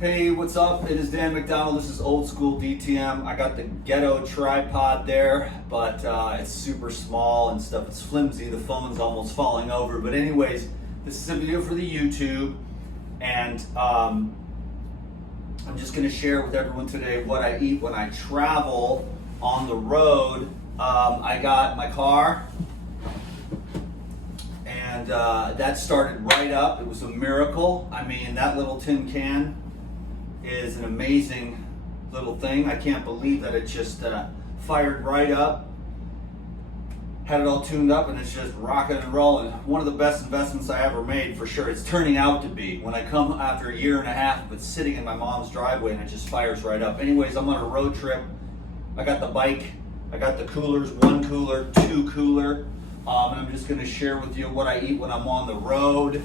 Hey, what's up? It is Dan McDonald. This is old school DTM. I got the ghetto tripod there, but it's super small and stuff. It's flimsy. The phone's almost falling over. But anyways, this is a video for the YouTube, and I'm just going to share with everyone today what I eat when I travel on the road. I got my car, and that started right up. It was a miracle. I mean, that little tin can is an amazing little thing. I can't believe that it just fired right up. Had it all tuned up and it's just rocking and rolling. One of the best investments I ever made, for sure. It's turning out to be. When I come after a year and a half of it sitting in my mom's driveway and it just fires right up. Anyways, I'm on a road trip. I got the bike, I got the coolers, 1 cooler, 2 cooler. And I'm just gonna share with you what I eat when I'm on the road.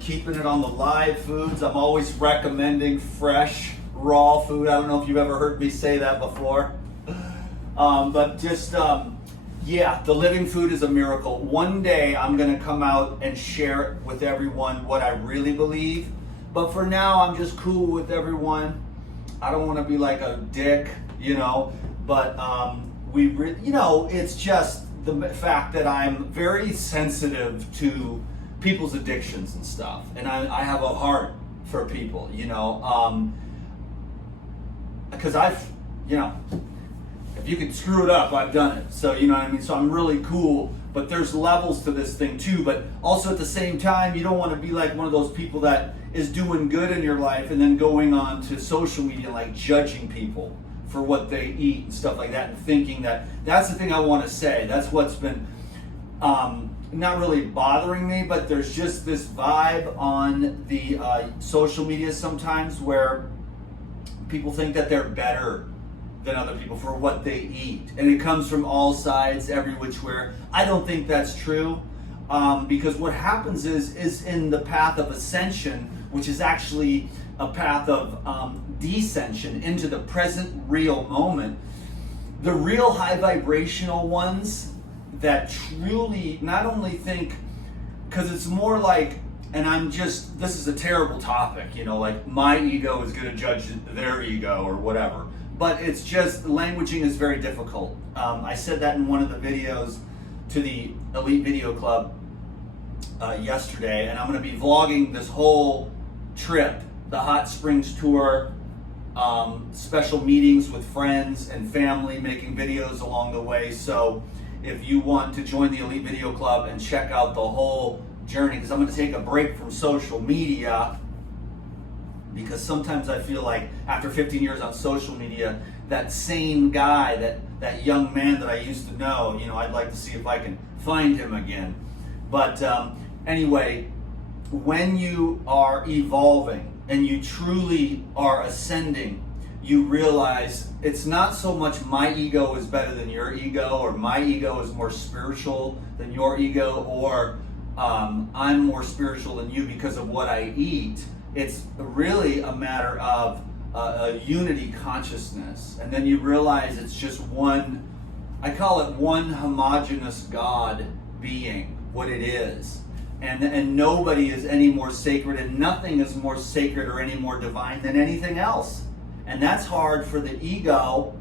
Keeping it on the live foods. I'm always recommending fresh, raw food. I don't know if you've ever heard me say that before. But just, yeah, the living food is a miracle. One day I'm going to come out and share with everyone what I really believe. But for now, I'm just cool with everyone. I don't want to be like a dick, you know. But, it's just the fact that I'm very sensitive to people's addictions and stuff, and I have a heart for people, you know, because if you can screw it up, I've done it. So you know what I mean. So I'm really cool, but there's levels to this thing too. But also at the same time, you don't want to be like one of those people that is doing good in your life and then going on to social media like judging people for what they eat and stuff like that, and thinking that that's the thing I want to say. That's what's been not really bothering me, but there's just this vibe on the social media sometimes where people think that they're better than other people for what they eat, and it comes from all sides, every which way. I don't think that's true, because what happens is in the path of ascension, which is actually a path of descension into the present real moment, the real high vibrational ones that truly not only think, because it's more like, and this is a terrible topic, you know, like my ego is going to judge their ego or whatever, but it's just, languaging is very difficult. I said that in one of the videos to the Elite Video Club yesterday, and I'm going to be vlogging this whole trip, the Hot Springs tour, special meetings with friends and family, making videos along the way. So if you want to join the Elite Video Club and check out the whole journey, because I'm going to take a break from social media, because sometimes I feel like after 15 years on social media, that same guy, that young man that I used to know, you know, I'd like to see if I can find him again. But anyway, when you are evolving and you truly are ascending, you realize it's not so much my ego is better than your ego, or my ego is more spiritual than your ego, or I'm more spiritual than you because of what I eat. It's really a matter of a unity consciousness. And then you realize it's just one, I call it one homogeneous God being, what it is. And nobody is any more sacred, and nothing is more sacred or any more divine than anything else. And that's hard for the ego,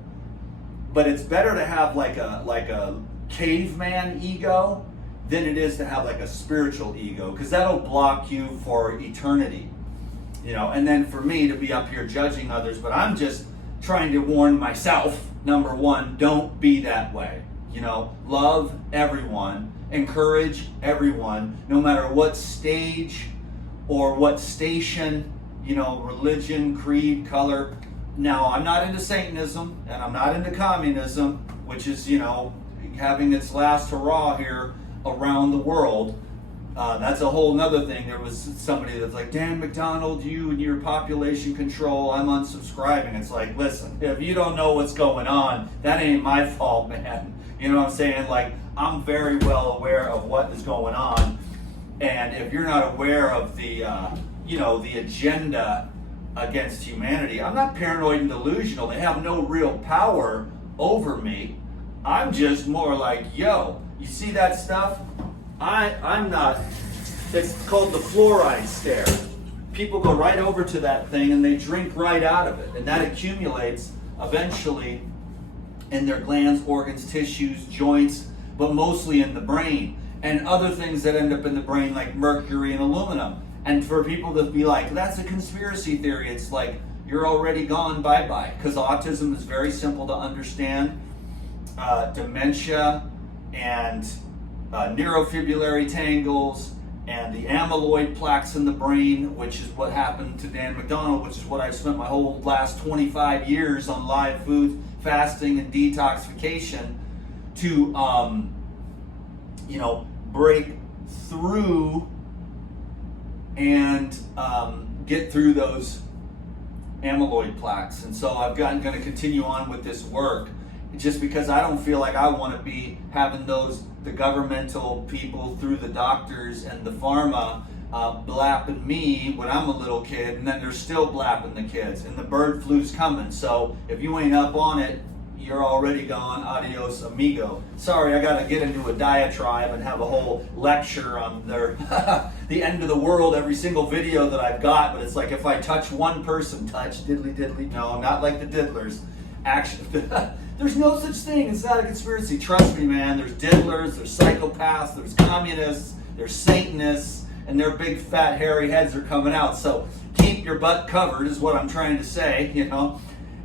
but it's better to have like a caveman ego than it is to have like a spiritual ego, because that'll block you for eternity, you know. And then for me to be up here judging others, but I'm just trying to warn myself, number one, don't be that way, you know. Love everyone, encourage everyone, no matter what stage or what station, you know, religion, creed, color. Now, I'm not into Satanism, and I'm not into communism, which is, you know, having its last hurrah here around the world. That's a whole nother thing. There was somebody that's like, Dan McDonald, you and your population control, I'm unsubscribing. It's like, listen, if you don't know what's going on, that ain't my fault, man. You know what I'm saying? Like, I'm very well aware of what is going on, and if you're not aware of the, the agenda against humanity, I'm not paranoid and delusional. They have no real power over me. I'm just more like, yo, you see that stuff? I'm not, it's called the fluoride stare. people go right over to that thing and they drink right out of it. And that accumulates eventually in their glands, organs, tissues, joints, but mostly in the brain. And other things that end up in the brain like mercury and aluminum. And for people to be like, that's a conspiracy theory, it's like, you're already gone, bye-bye. Because autism is very simple to understand. Dementia and neurofibrillary tangles and the amyloid plaques in the brain, which is what happened to Dan McDonald, which is what I've spent my whole last 25 years on live food, fasting, and detoxification to, break through and get through those amyloid plaques. And so I'm going to continue on with this work just because I don't feel like I want to be having the governmental people through the doctors and the pharma blapping me when I'm a little kid, and then they're still blapping the kids, and the bird flu's coming. So if you ain't up on it, you're already gone. Adios, amigo. Sorry, I got to get into a diatribe and have a whole lecture on the end of the world every single video that I've got, but it's like if I touch one person, touch diddly diddly. No, not like the diddlers. Actually, there's no such thing. It's not a conspiracy. Trust me, man. There's diddlers, there's psychopaths, there's communists, there's Satanists, and their big fat hairy heads are coming out. So keep your butt covered is what I'm trying to say,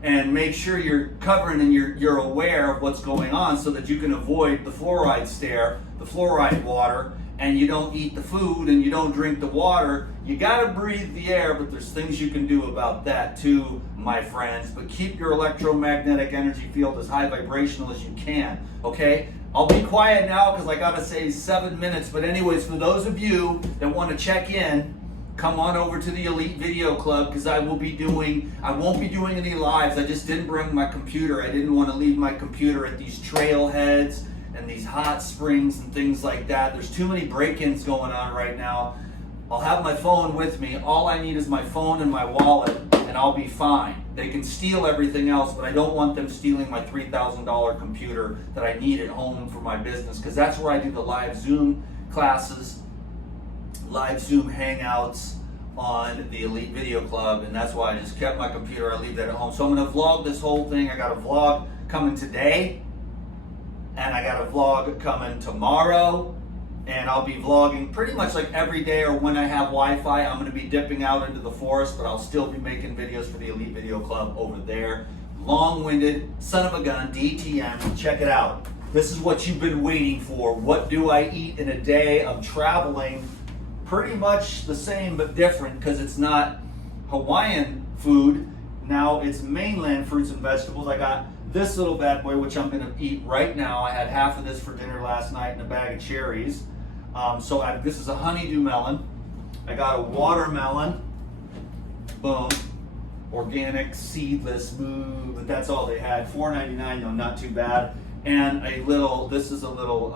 and make sure you're covering and you're aware of what's going on so that you can avoid the fluoride stare, the fluoride water, and you don't eat the food and you don't drink the water. You gotta breathe the air, but there's things you can do about that too, my friends. But keep your electromagnetic energy field as high vibrational as you can, okay? I'll be quiet now because I gotta say 7 minutes, but anyways, for those of you that wanna check in, come on over to the Elite Video Club because I won't be doing any lives. I just didn't bring my computer. I didn't want to leave my computer at these trailheads and these hot springs and things like that. There's too many break-ins going on right now. I'll have my phone with me. All I need is my phone and my wallet, and I'll be fine. They can steal everything else, but I don't want them stealing my $3,000 computer that I need at home for my business, because that's where I do the live Zoom classes, live Zoom hangouts on the Elite Video Club, and that's why I just kept my computer. I leave that at home. So I'm going to vlog this whole thing. I got a vlog coming today, and I got a vlog coming tomorrow, and I'll be vlogging pretty much like every day, or when I have Wi-Fi. I'm going to be dipping out into the forest, but I'll still be making videos for the Elite Video Club over there. Long-winded, son of a gun, DTM. Check it out. This is what you've been waiting for. What do I eat in a day of traveling? Pretty much the same but different, because it's not Hawaiian food. Now it's mainland fruits and vegetables. I got this little bad boy, which I'm going to eat right now. I had half of this for dinner last night and a bag of cherries. This is a honeydew melon. I got a watermelon. Boom. Organic, seedless, but that's all they had. $4.99 though, not too bad. And this is a little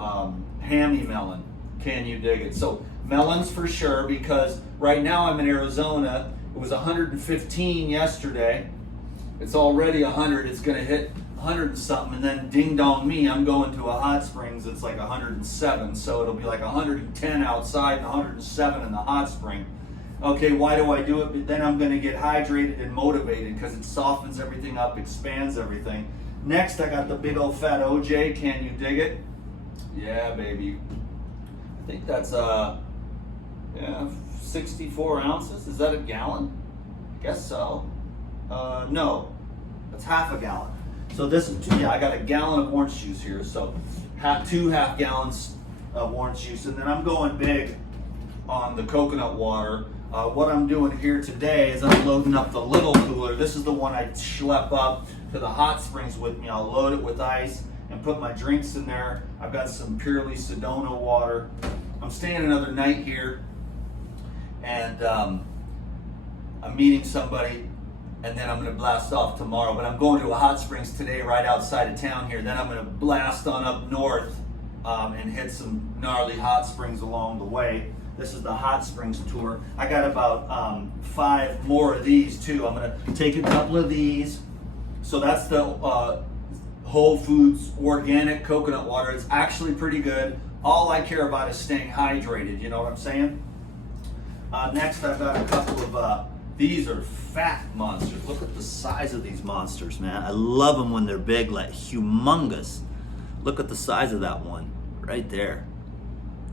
hammy melon. Can you dig it? So melons for sure, because right now I'm in Arizona. It was 115 yesterday. It's already 100. It's going to hit 100 and something, and then ding dong me, I'm going to a hot springs. It's like 107, so it'll be like 110 outside and 107 in the hot spring. Okay, why do I do it? But then I'm going to get hydrated and motivated because it softens everything up, expands everything. Next, I got the big old fat OJ. Can you dig it? Yeah, baby. I think that's 64 ounces. Is that a gallon? Guess so. No, that's half a gallon. So I got a gallon of orange juice here. So two half gallons of orange juice, and then I'm going big on the coconut water. What I'm doing here today is I'm loading up the little cooler. This is the one I schlep up to the hot springs with me. I'll load it with ice and put my drinks in there. I've got some purely Sedona water. I'm staying another night here, and I'm meeting somebody, and then I'm going to blast off tomorrow. But I'm going to a hot springs today right outside of town here. Then I'm going to blast on up north and hit some gnarly hot springs along the way. This is the hot springs tour. I got about 5 more of these too. I'm going to take a couple of these. So that's the Whole Foods organic coconut water. It's actually pretty good. All I care about is staying hydrated. You know what I'm saying? Next, I've got a couple of, these are fat monsters. Look at the size of these monsters, man. I love them when they're big, like humongous. Look at the size of that one right there.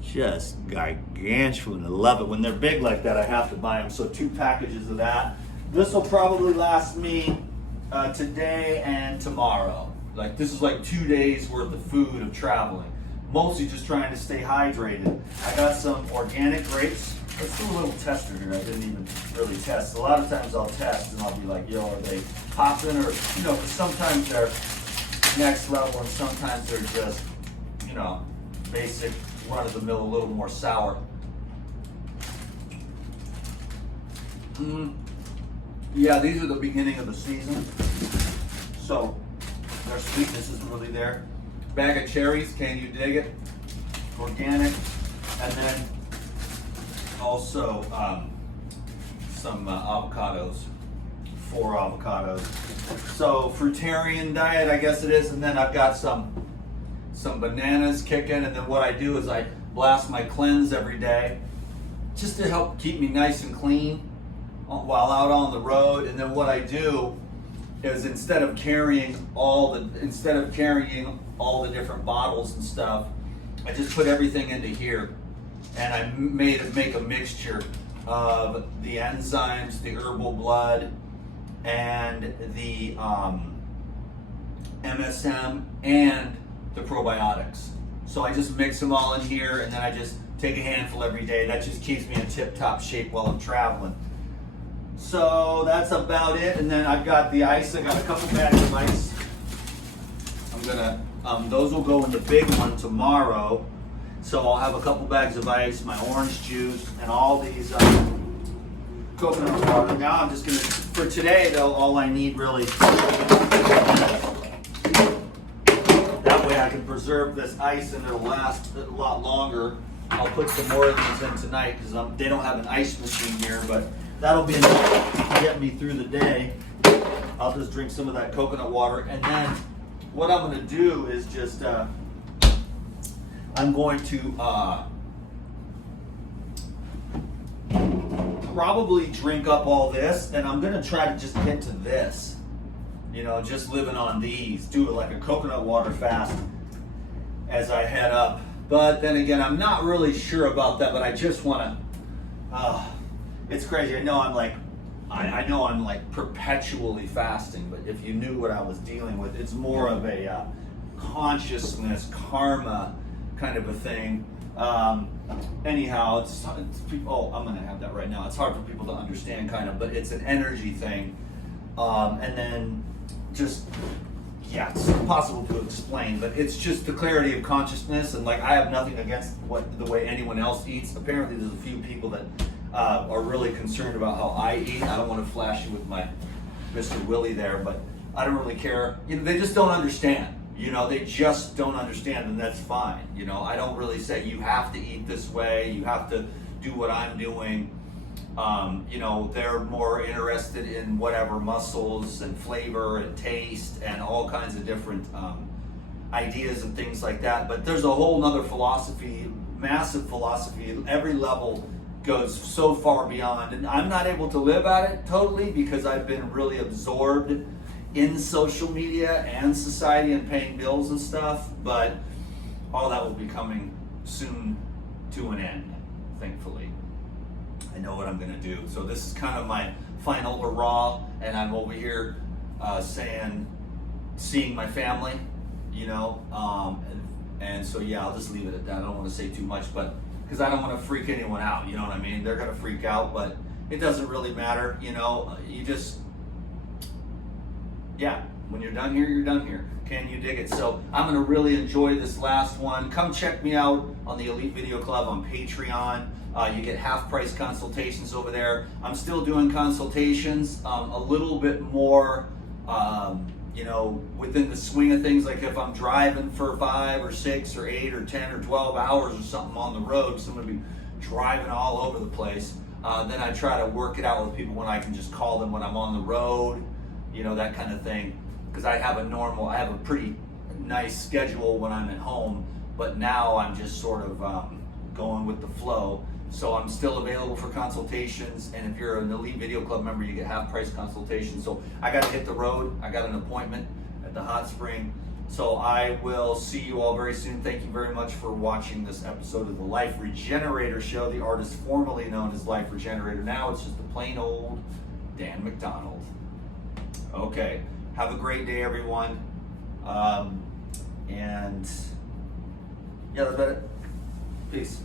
Just gargantuan. I love it. When they're big like that, I have to buy them. So 2 packages of that. This will probably last me today and tomorrow. Like, this is like 2 days worth of food of traveling. Mostly just trying to stay hydrated. I got some organic grapes. Let's do a little tester here. I didn't even really test. A lot of times I'll test and I'll be like, yo, are they popping? Or, you know, 'cause sometimes they're next level and sometimes they're just, you know, basic, run-of-the-mill, a little more sour. Yeah, these are the beginning of the season. So their sweetness isn't really there. Bag of cherries, can you dig it? Organic. And then also some avocados, 4 avocados. So fruitarian diet, I guess it is. And then I've got some bananas kicking. And then what I do is I blast my cleanse every day just to help keep me nice and clean while out on the road. And then what I do is instead of carrying all the different bottles and stuff, I just put everything into here. And I make a mixture of the enzymes, the herbal blood, and the MSM and the probiotics. So I just mix them all in here, and then I just take a handful every day. That just keeps me in tip-top shape while I'm traveling. So that's about it. And then I've got the ice. I got a couple bags of ice. I'm gonna, those will go in the big one tomorrow. So I'll have a couple bags of ice, my orange juice, and all these coconut water. Now I'm just gonna, for today though, all I need really, that way I can preserve this ice and it'll last a lot longer. I'll put some more of these in tonight because they don't have an ice machine here, but that'll be enough to get me through the day. I'll just drink some of that coconut water, and then what I'm gonna do is just, I'm going to probably drink up all this, and I'm gonna try to just get to this. You know, just living on these, do it like a coconut water fast as I head up. But then again, I'm not really sure about that, but I just wanna, it's crazy. I know I'm like perpetually fasting, but if you knew what I was dealing with, it's more of a consciousness, karma kind of a thing. Anyhow, it's people. Oh, I'm gonna have that right now. It's hard for people to understand, kind of, but it's an energy thing. And then just, yeah, it's impossible to explain, but it's just the clarity of consciousness. And like, I have nothing against the way anyone else eats. Apparently, there's a few people that are really concerned about how I eat. I don't want to flash you with my Mr. Willie there, but I don't really care. You know, they just don't understand. You know, they just don't understand, and that's fine. You know, I don't really say you have to eat this way, you have to do what I'm doing. You know, they're more interested in whatever muscles and flavor and taste and all kinds of different ideas and things like that. But there's a whole nother philosophy, massive philosophy. Every level goes so far beyond, and I'm not able to live at it totally because I've been really absorbed in social media and society and paying bills and stuff, but all that will be coming soon to an end, thankfully. I know what I'm gonna do. So this is kind of my final hurrah, and I'm over here seeing my family, you know, and so yeah, I'll just leave it at that. I don't want to say too much, but because I don't want to freak anyone out, you know what I mean? They're gonna freak out, but it doesn't really matter, you know. You just, yeah, when you're done here, you're done here. Can you dig it? So I'm gonna really enjoy this last one. Come check me out on the Elite Video Club on Patreon. You get half-price consultations over there. I'm still doing consultations, a little bit more, you know, within the swing of things. Like if I'm driving for 5 or 6 or 8 or 10 or 12 hours or something on the road, so I'm gonna be driving all over the place. Then I try to work it out with people when I can just call them when I'm on the road, you know, that kind of thing. Because I have a pretty nice schedule when I'm at home, but now I'm just sort of going with the flow. So I'm still available for consultations, and if you're an Elite Video Club member, you get half price consultation. So I got to hit the road. I got an appointment at the hot spring. So I will see you all very soon. Thank you very much for watching this episode of the Life Regenerator Show. The artist formerly known as Life Regenerator. Now it's just a plain old Dan McDonald. Okay, have a great day, everyone. And yeah, that's about it. Peace.